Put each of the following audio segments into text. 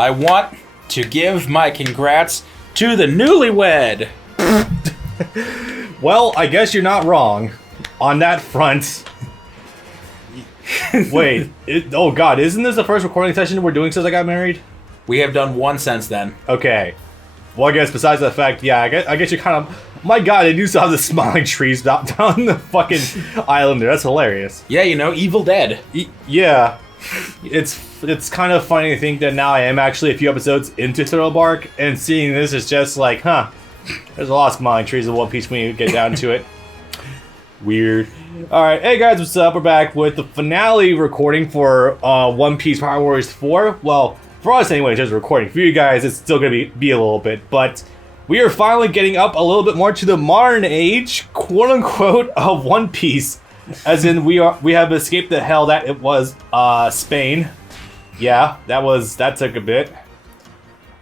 I want to give my congrats to the newlywed. Well, I guess you're not wrong on that front. Wait, oh god, isn't this the first recording session we're doing since I got married? We have done one since then. Okay. Well, I guess besides the fact, yeah, I guess you're kind of... My god, they do still have the smiling trees down the fucking island there. That's hilarious. Yeah, you know, Evil Dead. Yeah. It's kind of funny to think that now I am actually a few episodes into Thriller Bark, and seeing this is just like, huh, there's a lot of smiling trees in One Piece when you get down to it. Weird. Alright, hey guys, what's up? We're back with the finale recording for One Piece Power Warriors 4. Well, for us anyway, just recording. For you guys, it's still going to be a little bit, but we are finally getting up a little bit more to the modern age, quote-unquote, of One Piece. As in, we have escaped the hell that it was Spain. Yeah, that took a bit.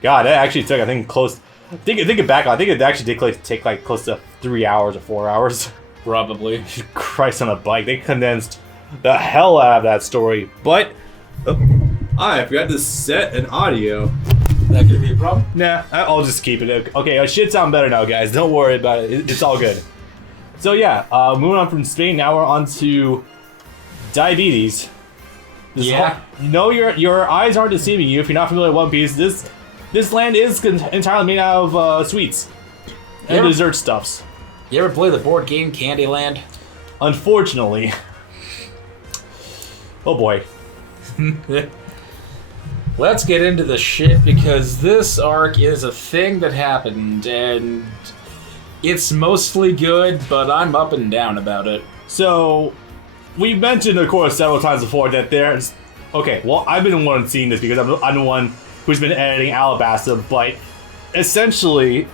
God, that actually took, I think, close... Thinking back, I think it actually did take like close to 3 hours or 4 hours. Probably. Christ on a bike. They condensed the hell out of that story. But I forgot to set an audio. That could be a problem? Nah, I'll just keep it. Okay, it should sound better now, guys. Don't worry about it. It's all good. So yeah, moving on from Spain, now we're on to diabetes. Yeah. You know, your eyes aren't deceiving you if you're not familiar with One Piece. This land is entirely made out of sweets and dessert stuffs. You ever play the board game Candyland? Unfortunately. Oh boy. Let's get into the shit, because this arc is a thing that happened, and it's mostly good, but I'm up and down about it. So, we've mentioned, of course, several times before that there's... Okay, well, I've been the one seeing this because I'm the one who's been editing Alabasta, but essentially,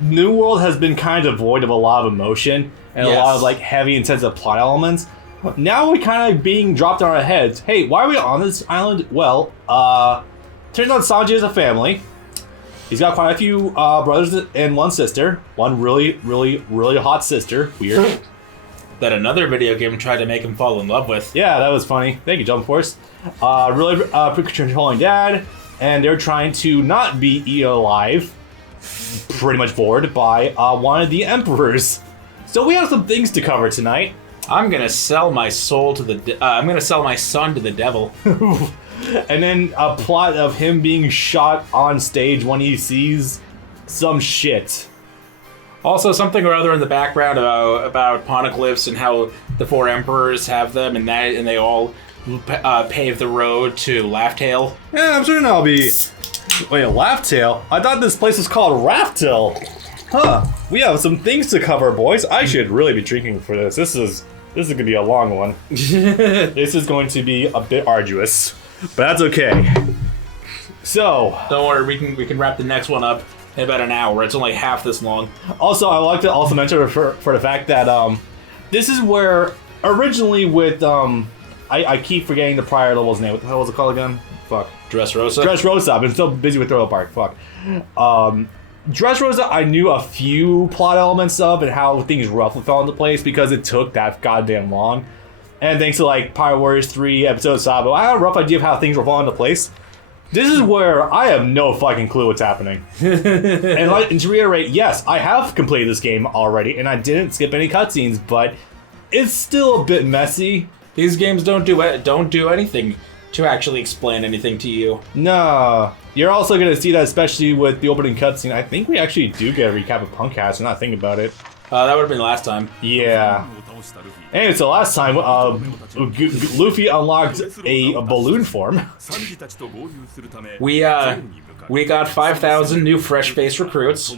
New World has been kind of void of a lot of emotion and a lot of like heavy, intensive plot elements. Now we're kind of being dropped on our heads. Hey, why are we on this island? Well, turns out Sanji is a family. He's got quite a few brothers and one sister. One really, really, really hot sister. Weird. That another video game tried to make him fall in love with. Yeah, that was funny. Thank you, Jump Force. Really controlling dad. And they're trying to not be eaten alive, pretty much bored, by one of the emperors. So we have some things to cover tonight. I'm gonna sell my soul to the. I'm gonna sell my son to the devil. And then a plot of him being shot on stage when he sees some shit. Also, something or other in the background about poneglyphs and how the four emperors have them, and they all pave the road to Laughtail. Yeah, I'm sure that'll be... Wait, Laughtail? I thought this place was called Raftail. Huh. We have some things to cover, boys. I should really be drinking for this. This is gonna be a long one. This is going to be a bit arduous, but that's okay. So... Don't worry, we can wrap the next one up in about an hour. It's only half this long. Also, I would like to also mention for the fact that this is where originally with I keep forgetting the prior level's name. What the hell was it called again? Fuck. Dressrosa? Dressrosa. I've been so busy with Thriller Bark. Fuck. Dressrosa, I knew a few plot elements of and how things roughly fell into place because it took that goddamn long. And thanks to like Power Warriors 3 episode Sabo, I had a rough idea of how things were falling into place. This is where I have no fucking clue what's happening. and to reiterate, yes, I have completed this game already, and I didn't skip any cutscenes, but it's still a bit messy. These games don't do anything to actually explain anything to you. No. You're also going to see that, especially with the opening cutscene. I think we actually do get a recap of Punkcast. I'm not thinking about it. That would have been last time. Yeah. Anyway, so last time, Luffy unlocked a balloon form. We got 5,000 new fresh-faced recruits.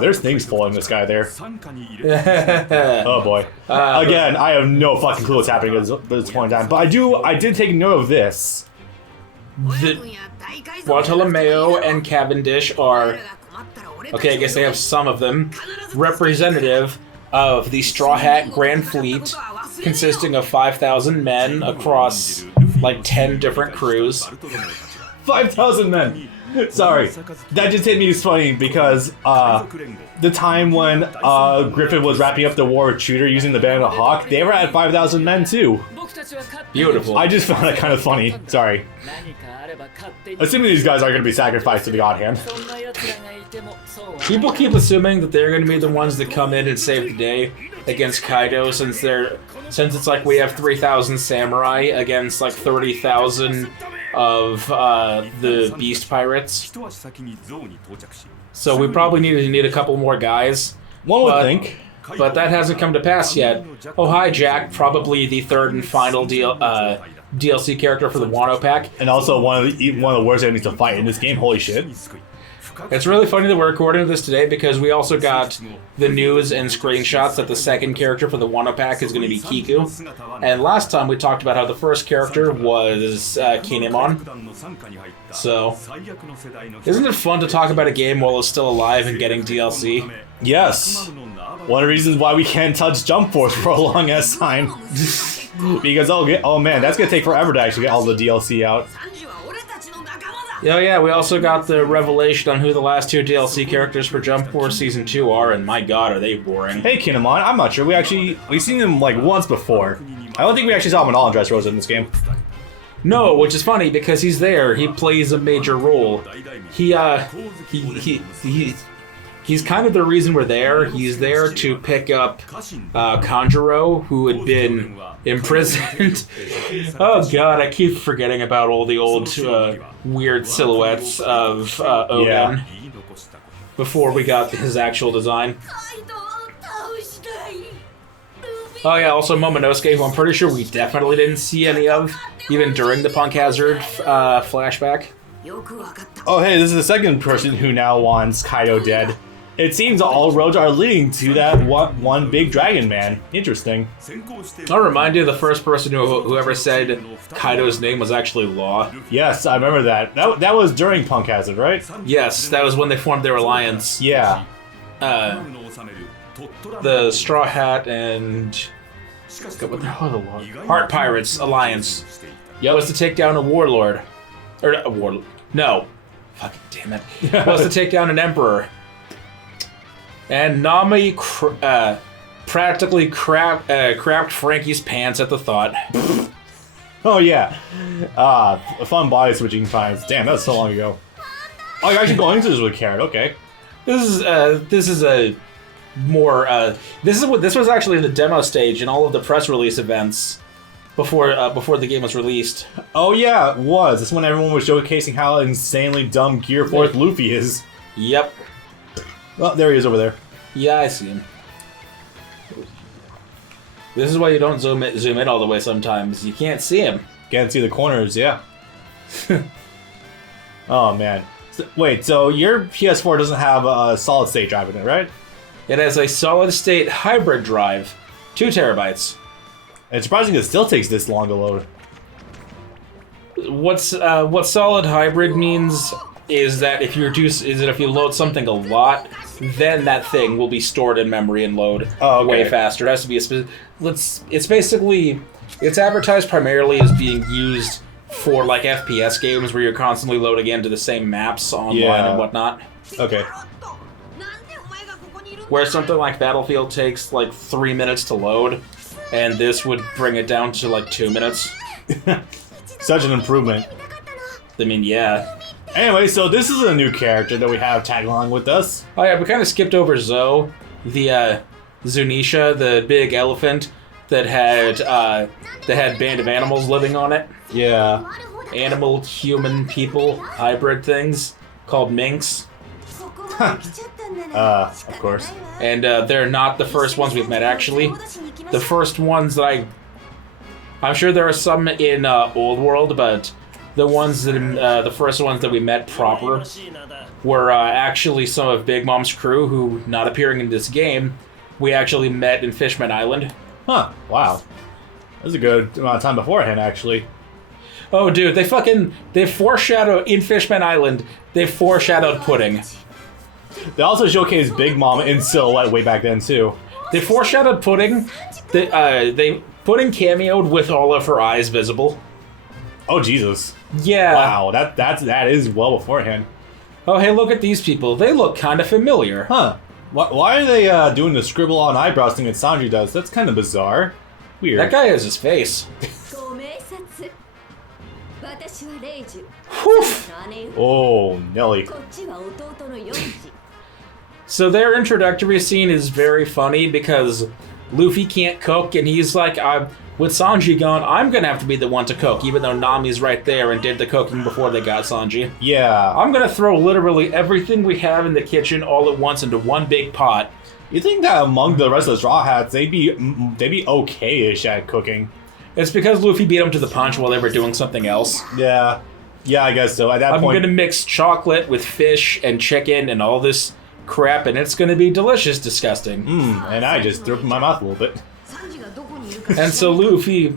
There's things pulling this guy there. Oh boy. Again, I have no fucking clue what's happening at this point in time. But I did take note of this. Bartolomeo and Cavendish are... Okay, I guess they have some of them. Representative of the Straw Hat Grand Fleet, consisting of 5,000 men across, like, 10 different crews. 5,000 men! Sorry, that just hit me as funny because the time when Griffin was wrapping up the war with Shooter using the Band of Hawk, they were at 5,000 men too. Beautiful. I just found that kind of funny. Sorry. Assuming these guys are going to be sacrificed to the God Hand. People keep assuming that they're going to be the ones that come in and save the day against Kaido, since it's like we have 3,000 samurai against like 30,000 of the beast pirates. So we probably need a couple more guys. One would think. But that hasn't come to pass yet. Oh, hi, Jack. Probably the third and final DLC character for the Wano pack. And also one of the worst enemies to fight in this game. Holy shit. It's really funny that we're recording this today because we also got the news and screenshots that the second character for the Wano pack is going to be Kiku. And last time we talked about how the first character was Kinemon. So, isn't it fun to talk about a game while it's still alive and getting DLC? Yes. One of the reasons why we can't touch Jump Force for a long ass time. Because, oh man, that's going to take forever to actually get all the DLC out. Oh yeah, we also got the revelation on who the last two DLC characters for Jump Force Season 2 are, and my god, are they boring. Hey Kinemon, I'm not sure. We've seen them like once before. I don't think we actually saw him in all in Dressrosa in this game. No, which is funny because he's there. He plays a major role. He's kind of the reason we're there. He's there to pick up Kanjuro, who had been imprisoned. Oh god, I keep forgetting about all the old weird silhouettes of Oden before we got his actual design. Oh yeah, also Momonosuke, who I'm pretty sure we definitely didn't see any of, even during the Punk Hazard flashback. Oh hey, this is the second person who now wants Kaido dead. It seems all roads are leading to that one big dragon man. Interesting. I'll remind you, the first person who ever said Kaido's name was actually Law. Yes, I remember that. That was during Punk Hazard, right? Yes, that was when they formed their alliance. Yeah. The Straw Hat and what the hell? Heart Pirates alliance. Yep. Was to take down a warlord, or a warlord. No, fucking damn it. Was to take down an emperor. And Nami practically crapped Frankie's pants at the thought. Oh yeah, fun body switching times. Damn, that was so long ago. Oh, you're actually going into this with Carrot. Okay. This was actually the demo stage in all of the press release events before the game was released. Oh yeah, it was. This when everyone was showcasing how insanely dumb Gear 4th Luffy is. Yep. Oh, there he is over there. Yeah, I see him. This is why you don't zoom in all the way sometimes. You can't see him. Can't see the corners, yeah. Oh, man. Wait, so your PS4 doesn't have a solid-state drive in it, right? It has a solid-state hybrid drive. 2 terabytes. It's surprising it still takes this long to load. What solid hybrid means is that if you load something a lot, then that thing will be stored in memory and load way faster. It has to be it's advertised primarily as being used for like FPS games where you're constantly loading into the same maps online and whatnot. Okay. Where something like Battlefield takes like 3 minutes to load, and this would bring it down to like 2 minutes. Such an improvement. I mean, yeah. Anyway, so this is a new character that we have tag along with us. Oh yeah, we kind of skipped over Zoe, the Zunisha, the big elephant that had band of animals living on it. Yeah. Animal, human, people, hybrid things called minks. Of course. And they're not the first ones we've met, actually. The first ones that I'm sure there are some in Old World, but the first ones that we met proper were actually some of Big Mom's crew who, not appearing in this game, we actually met in Fishman Island. Huh, wow. That was a good amount of time beforehand, actually. Oh, dude, they foreshadowed, in Fishman Island, they foreshadowed Pudding. They also showcased Big Mom in silhouette way back then, too. They foreshadowed Pudding. Pudding cameoed with all of her eyes visible. Oh, Jesus. Yeah. Wow, that is well beforehand. Oh, hey, look at these people. They look kind of familiar. Huh. Why are they doing the scribble on eyebrows thing that Sanji does? That's kind of bizarre. Weird. That guy has his face. Oh, Nelly. So their introductory scene is very funny because Luffy can't cook, and he's like, with Sanji gone, I'm gonna have to be the one to cook, even though Nami's right there and did the cooking before they got Sanji. Yeah. I'm gonna throw literally everything we have in the kitchen all at once into one big pot. You think that among the rest of the Straw Hats, they'd be okay-ish at cooking? It's because Luffy beat them to the punch while they were doing something else. Yeah. Yeah, I guess so. At that point... I'm gonna mix chocolate with fish and chicken and all this crap, and it's gonna be delicious, disgusting. And I just threw up in my mouth a little bit. And so Luffy...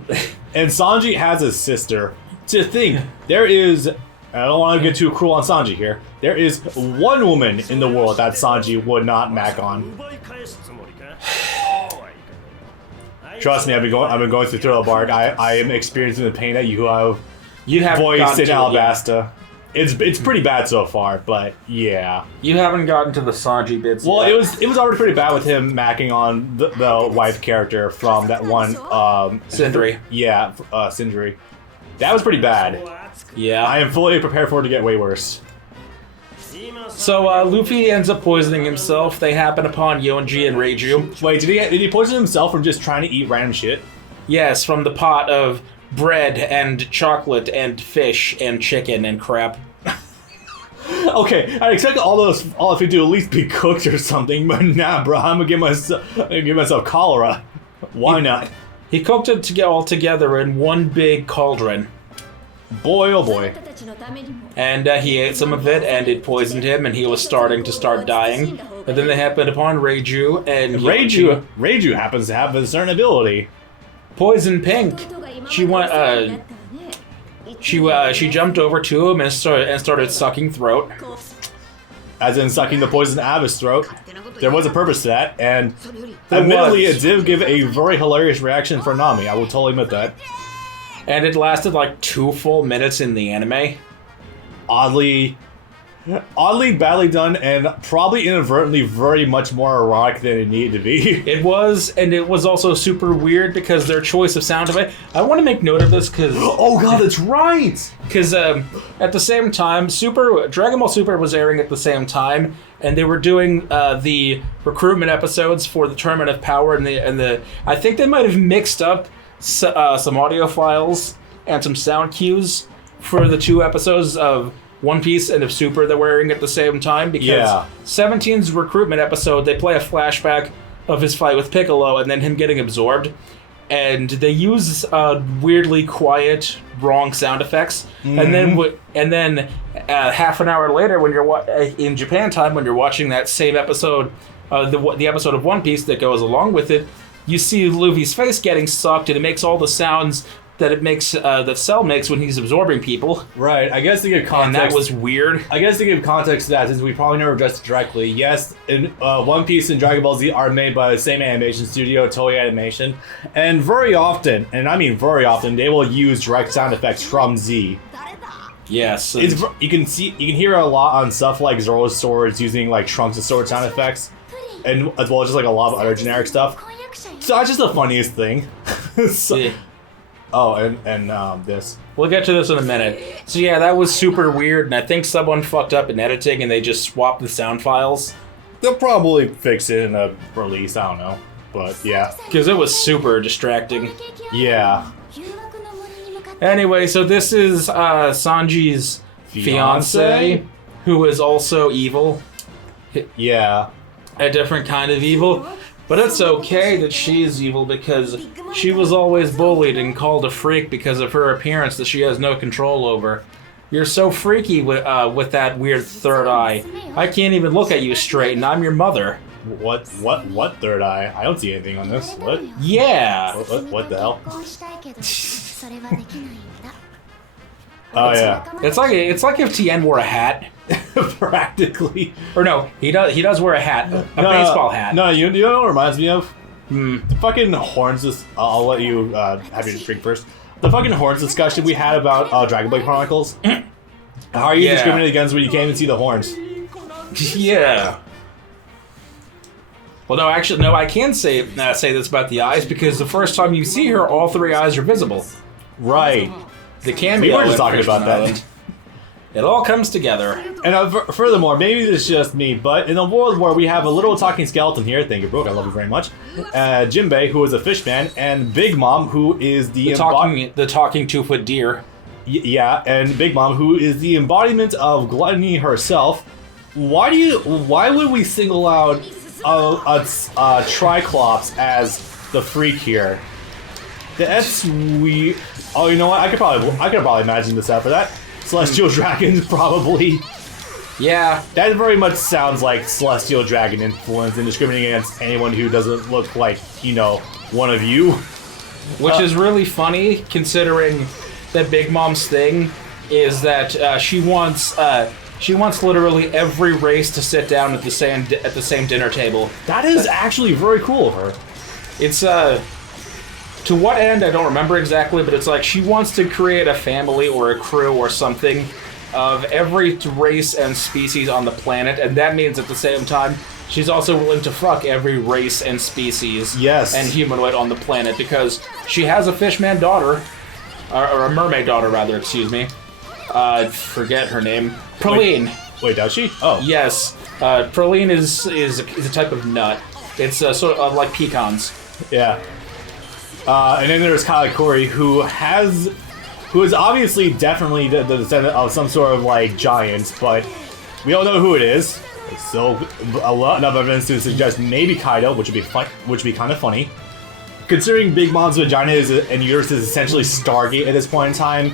And Sanji has a sister. To think, there is... I don't want to get too cruel on Sanji here. There is one woman in the world that Sanji would not mac on. Trust me, I've been going through Thriller Bark. I am experiencing the pain that you have voiced in Alabasta. It's pretty bad so far, but yeah. You haven't gotten to the Sanji bits well, yet. it was already pretty bad with him macking on the wife character from that one Sindri. Yeah, Sindri. That was pretty bad. Yeah. I am fully prepared for it to get way worse. So Luffy ends up poisoning himself. They happen upon Yonji and Reiju. Wait, did he poison himself from just trying to eat random shit? Yes, from the pot of bread and chocolate and fish and chicken and crap. Okay, I expect all of it to at least be cooked or something, but nah, bro, I'm gonna give myself cholera. Why not? He cooked it all together in one big cauldron. Boy, oh boy. And he ate some of it, and it poisoned him, and he was starting to dying. And then they happened upon Reiju, and Reiju happens to have a certain ability. Poison Pink. She went. She jumped over to him and started sucking throat. As in sucking the poison out of his throat. There was a purpose to that, and admittedly, it did give a very hilarious reaction for Nami. I will totally admit that. And it lasted like 2 full minutes in the anime. Oddly badly done, and probably inadvertently very much more erotic than it needed to be. It was, and it was also super weird because their choice of sound effect. I want to make note of this because... Oh god, that's right! Because at the same time, Dragon Ball Super was airing at the same time, and they were doing the recruitment episodes for the Tournament of Power, and the I think they might have mixed up some audio files and some sound cues for the 2 episodes of One Piece and of Super that were airing at the same time, because 17's recruitment episode, they play a flashback of his fight with Piccolo and then him getting absorbed, and they use weirdly quiet, wrong sound effects, and then half an hour later, when you're in Japan time, when you're watching that same episode, the episode of One Piece that goes along with it, you see Luffy's face getting sucked, and it makes all the sounds that it makes that Cell makes when he's absorbing people. Right. I guess to give context, and that was weird. I guess to give context to that, since we probably never addressed it directly, yes, One Piece and Dragon Ball Z are made by the same animation studio, Toei Animation, and very often, and I mean very often, they will use direct sound effects from Z. Yes. You can hear a lot on stuff like Zoro's swords using like Trunks' sword sound effects, and as well as just like a lot of other generic stuff. So that's just the funniest thing. Yeah. Oh, and this. We'll get to this in a minute. So yeah, that was super weird, and I think someone fucked up in editing and they just swapped the sound files. They'll probably fix it in a release, I don't know. But yeah. Because it was super distracting. Yeah. Anyway, so this is Sanji's fiance, who is also evil. Yeah. A different kind of evil. But it's okay that she is evil because she was always bullied and called a freak because of her appearance that she has no control over. You're so freaky with that weird third eye. I can't even look at you straight, and I'm your mother. What third eye? I don't see anything on this. What? Yeah. What the hell? Oh yeah. It's like if Tien wore a hat. Practically. Or no, he does wear a hat, a baseball hat. No, you know what it reminds me of? The fucking horns. I'll let you have your drink first. The fucking horns discussion we had about Dragon Ball Chronicles. How are you discriminating against when you can't even see the horns? Yeah. Well, no, actually, no. I can say this about the eyes because the first time you see her, all 3 eyes are visible. Right. the cameo. We were just in talking about Fishman that. Island. It all comes together. And furthermore, maybe it's just me, but in a world where we have a little talking skeleton here, thank you, Brooke, I love you very much, Jinbei, who is a fishman, and Big Mom, who is the talking 2-foot deer. Yeah, and Big Mom, who is the embodiment of gluttony herself. Why would we single out a Triclops as the freak here? That's we. Oh, you know what? I could probably imagine this out for that. Celestial Dragons, probably. Yeah. That very much sounds like Celestial Dragon influence and discriminating against anyone who doesn't look like, one of you. Which is really funny, considering that Big Mom's thing is that she wants literally every race to sit down at the same dinner table. That is actually very cool of her. It's to what end, I don't remember exactly, but it's like she wants to create a family or a crew or something of every race and species on the planet, and that means at the same time, she's also willing to fuck every race and species and humanoid on the planet, because she has a fishman daughter, or a mermaid daughter, rather, excuse me. I forget her name. Praline. Wait, does she? Oh. Yes. Praline is a type of nut. It's sort of like pecans. Yeah. And then there's Katakuri, who is obviously definitely the descendant of some sort of like giant, but we don't know who it is. So a lot of evidence to suggest maybe Kaido, which would be kind of funny. Considering Big Mom's vagina and uterus is essentially Stargate at this point in time,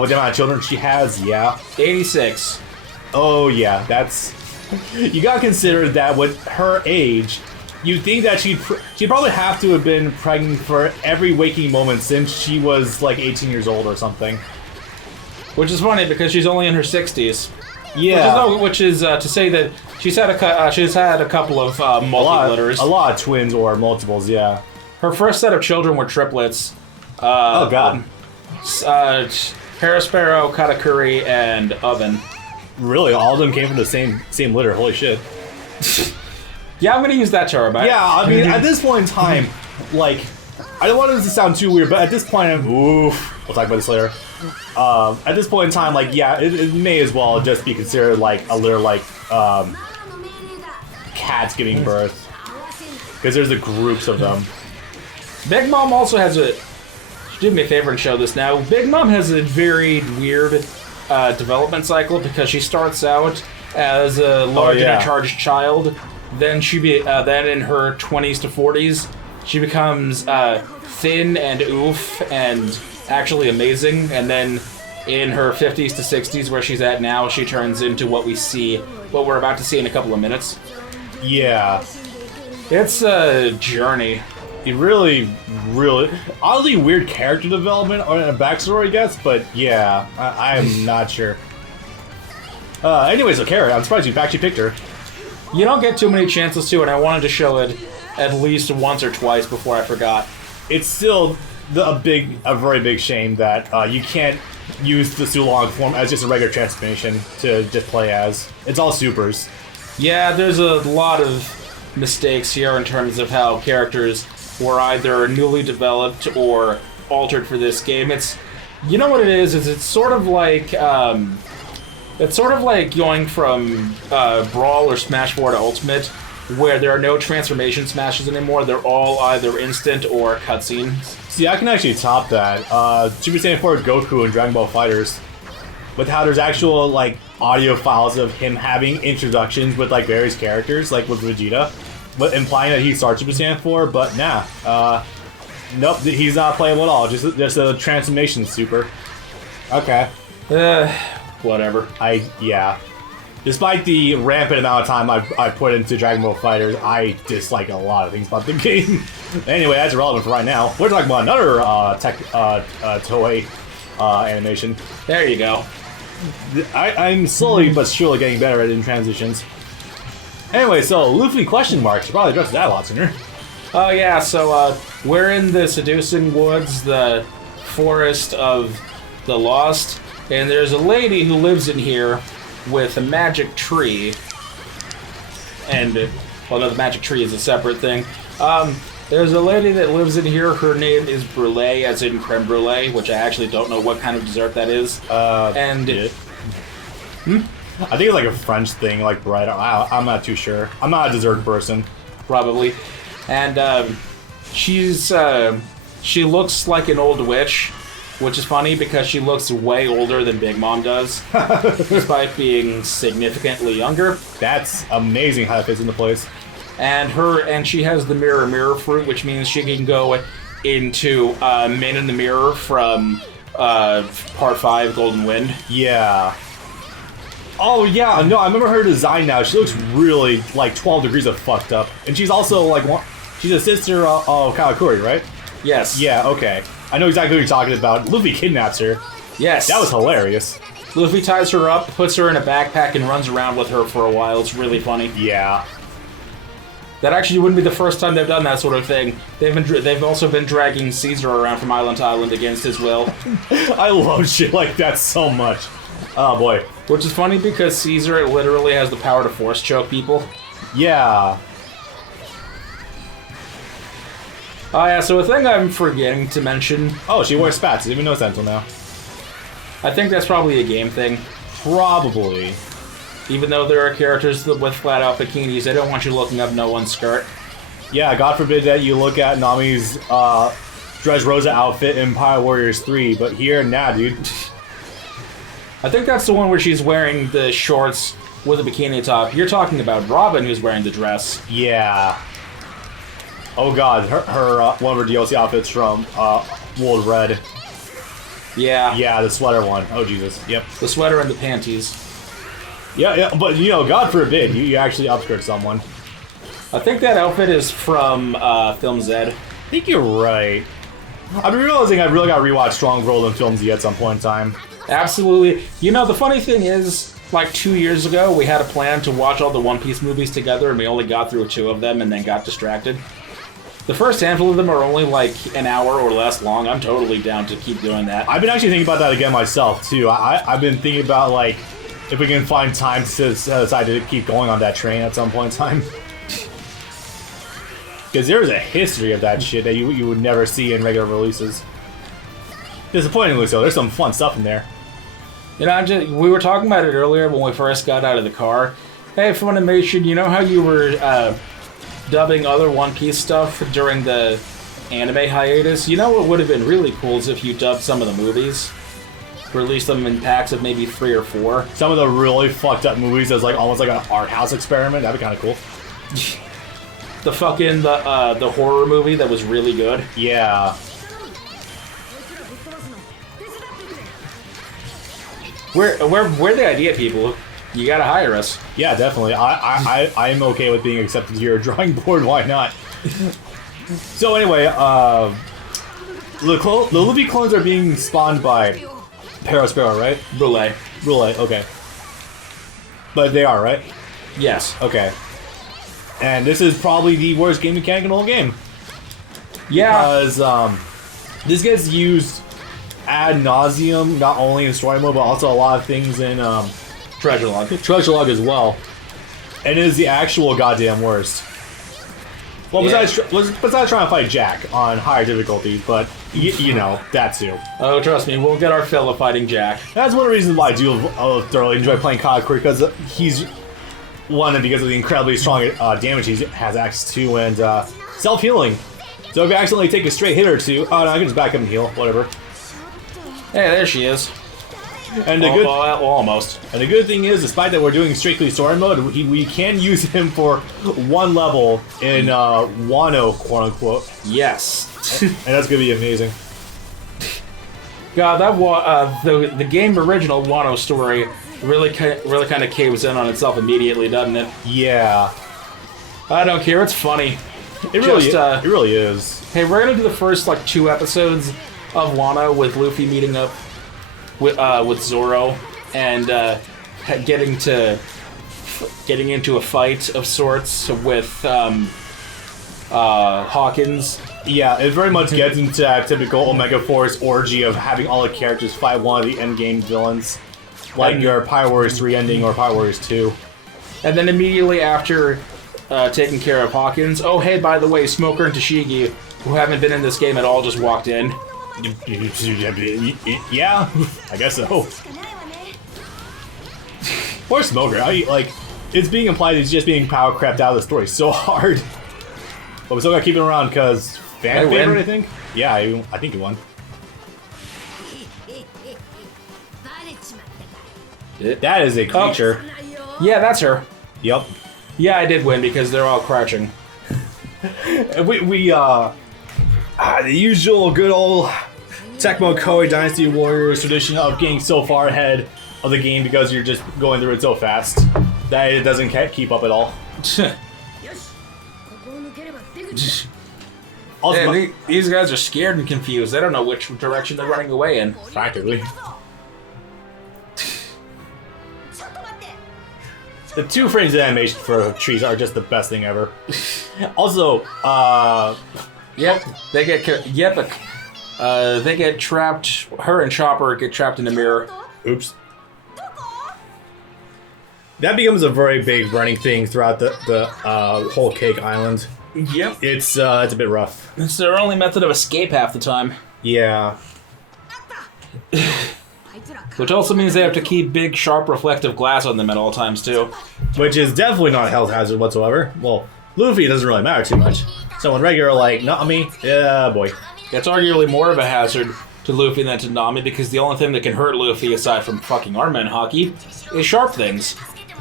with the amount of children she has, yeah. 86. Oh yeah, that's... You gotta consider that with her age, you'd think that she'd probably have to have been pregnant for every waking moment since she was like 18 years old or something. Which is funny because she's only in her 60s. Yeah. Which is to say that she's had a couple of multi-litters. A lot of twins or multiples, yeah. Her first set of children were triplets. Oh god. Parasparrow, Katakuri, and Oven. Really? All of them came from the same litter? Holy shit. Yeah, I'm gonna use that term. Yeah, I mean, at this point in time, like, I don't want this to sound too weird, but at this point, we'll talk about this later. At this point in time, like, yeah, it may as well just be considered like a litter, like, cats giving birth. Because there's the groups of them. Big Mom also has do me a favor and show this now. Big Mom has a very weird development cycle because she starts out as a large and charged child. Then then in her 20s to 40s, she becomes thin and oof and actually amazing. And then in her 50s to 60s, where she's at now, she turns into what we're about to see in a couple of minutes. Yeah. It's a journey. It really, oddly weird character development or a backstory, I guess, but yeah, I am not sure. Anyways, so Kara, I'm surprised you actually picked her. You don't get too many chances to, and I wanted to show it at least once or twice before I forgot. It's still a very big shame that you can't use the Sulong form as just a regular transformation to just play as. It's all supers. Yeah, there's a lot of mistakes here in terms of how characters were either newly developed or altered for this game. You know what it is it's sort of like going from Brawl or Smash 4 to Ultimate, where there are no transformation smashes anymore. They're all either instant or cutscenes. See, I can actually top that. Super Saiyan 4 Goku and Dragon Ball FighterZ, with how there's actual like audio files of him having introductions with like various characters, like with Vegeta, but implying that he starts Super Saiyan 4. But nah, nope, he's not playable at all. Just a transformation super. Okay. Whatever. Yeah. Despite the rampant amount of time I put into Dragon Ball FighterZ, I dislike a lot of things about the game. Anyway, that's irrelevant for right now. We're talking about another Toei animation. There you go. I'm slowly but surely getting better at it in transitions. Anyway, so Luffy question marks. You probably addressed that a lot sooner. Oh yeah, so we're in the Seducing Woods, the forest of the lost, and there's a lady who lives in here with a magic tree. And, well, no, the magic tree is a separate thing. There's a lady that lives in here. Her name is Brulee, as in creme brulee, which I actually don't know what kind of dessert that is. And yeah. I think it's like a French thing, like bread. I'm not too sure. I'm not a dessert person. Probably. And she looks like an old witch, which is funny because she looks way older than Big Mom does, despite being significantly younger. That's amazing how it fits into place. And she has the mirror fruit, which means she can go into Man in the Mirror from Part 5, Golden Wind. Yeah. Oh, yeah, no, I remember her design now. She looks really, like, 12 degrees of fucked up. And she's also, like, she's a sister of Karakuri, right? Yes. Yeah, okay. I know exactly what you're talking about. Luffy kidnaps her. Yes. That was hilarious. Luffy ties her up, puts her in a backpack, and runs around with her for a while. It's really funny. Yeah. That actually wouldn't be the first time they've done that sort of thing. They've also been dragging Caesar around from island to island against his will. I love shit like that so much. Oh, boy. Which is funny because Caesar literally has the power to force choke people. Yeah. Oh yeah, so a thing I'm forgetting to mention... Oh, she wears spats. I didn't even notice that until now. I think that's probably a game thing. Probably. Even though there are characters with flat-out bikinis, they don't want you looking up no one's skirt. Yeah, God forbid that you look at Nami's Dressrosa outfit in Pirate Warriors 3, but here, nah, dude. I think that's the one where she's wearing the shorts with a bikini top. You're talking about Robin, who's wearing the dress. Yeah. Oh god, her one of her DLC outfits from World Red. Yeah. Yeah, the sweater one. Oh Jesus. Yep. The sweater and the panties. Yeah, but you know, God forbid you actually upskirt someone. I think that outfit is from Film Z. I think you're right. I've been realizing I've really got to rewatch Strong World and Film Z at some point in time. Absolutely. You know, the funny thing is, like 2 years ago, we had a plan to watch all the One Piece movies together, and we only got through 2 of them and then got distracted. The first handful of them are only like an hour or less long. I'm totally down to keep doing that. I've been actually thinking about that again myself, too. I've been thinking about, like, if we can find time to decide to keep going on that train at some point in time. Because there is a history of that shit that you would never see in regular releases. Disappointingly so, there's some fun stuff in there. You know, we were talking about it earlier when we first got out of the car. Hey, Funimation, you know how you were dubbing other One Piece stuff during the anime hiatus? You know what would have been really cool is if you dubbed some of the movies. Release them in packs of maybe 3 or 4. Some of the really fucked up movies as like almost like an art house experiment. That'd be kind of cool. The horror movie that was really good. Yeah. We're the idea people. You gotta hire us. Yeah, definitely. I am okay with being accepted to your drawing board. Why not? So anyway, the Luffy clones are being spawned by Parasparrow, right? Brulee. Brulee, okay. But they are, right? Yes. Okay. And this is probably the worst game mechanic in the whole game. Yeah. Because this gets used ad nauseum, not only in story mode, but also a lot of things in Treasure Log. Treasure Log as well. And it is the actual goddamn worst. Well, besides trying to fight Jack on higher difficulty, but you know, that too. Oh, trust me, we'll get our fill of fighting Jack. That's one of the reasons why I do thoroughly enjoy playing Karakuri, because he's one, because of the incredibly strong damage he has access to, and self-healing. So if you accidentally take a straight hit or two, oh no, I can just back up and heal, whatever. Hey, there she is. And almost. And the good thing is, despite that we're doing strictly story mode, we can use him for 1 level in Wano, quote unquote. Yes. And that's gonna be amazing. God, that the game original Wano story really kind of caves in on itself immediately, doesn't it? Yeah. I don't care. It's funny. It really is. Hey, we're gonna do the first like 2 episodes of Wano with Luffy meeting up with Zoro and getting into a fight of sorts with Hawkins. Yeah, it very much gets into that typical Omega Force orgy of having all the characters fight one of the endgame villains, like your Pirate Warriors 3 ending or Pirate Warriors 2. And then immediately after taking care of Hawkins. Oh, hey, by the way, Smoker and Tashigi, who haven't been in this game at all, just walked in. Yeah, I guess so. Poor Smoker. It's being implied that he's just being power crapped out of the story so hard. But we still gotta keep him around because fan favorite, I think? Yeah, I think he won. That is a creature. Oh. Yeah, that's her. Yep. Yeah, I did win because they're all crouching. The usual good old Tecmo Koei Dynasty Warriors tradition of getting so far ahead of the game because you're just going through it so fast that it doesn't keep up at all. Yeah, these guys are scared and confused. They don't know which direction they're running away in. Practically. The 2 frames of animation for trees are just the best thing ever. Also, Yep, they get trapped. Her and Chopper get trapped in the mirror. Oops. That becomes a very big running thing throughout the whole Cake Island. Yep. It's a bit rough. It's their only method of escape half the time. Yeah. Which also means they have to keep big, sharp, reflective glass on them at all times, too. Which is definitely not a health hazard whatsoever. Well, Luffy doesn't really matter too much. Someone regular like Nami, yeah, boy. That's arguably more of a hazard to Luffy than to Nami because the only thing that can hurt Luffy, aside from fucking Armman hockey, is sharp things.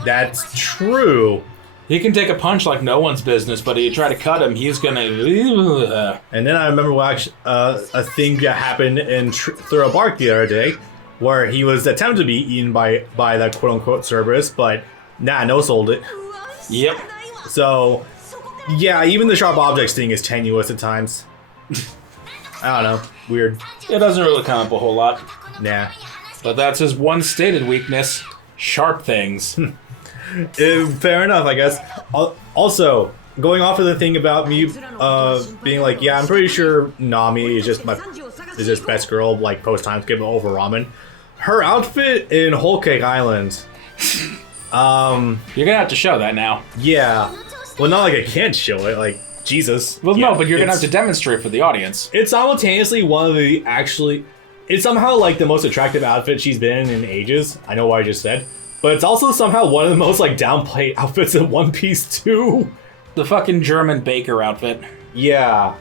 That's true. He can take a punch like no one's business, but if you try to cut him, he's gonna... And then I remember a thing that happened in Thorough Bark the other day, where he was attempted to be eaten by that quote-unquote Cerberus, but no sold it. Yep. So, yeah, even the sharp objects thing is tenuous at times. I don't know. Weird. It doesn't really come up a whole lot. Nah. But that's his one stated weakness. Sharp things. Fair enough, I guess. Also, going off of the thing about me being like, yeah, I'm pretty sure Nami is just best girl, like, post-time skip over ramen. Her outfit in Whole Cake Island. You're gonna have to show that now. Yeah. Well, not like I can't show it, like, Jesus. Well, yeah, no, but you're gonna have to demonstrate for the audience. It's simultaneously one of the it's somehow like the most attractive outfit she's been in ages. I know what I just said. But it's also somehow one of the most like downplayed outfits in One Piece too. The fucking German baker outfit. Yeah.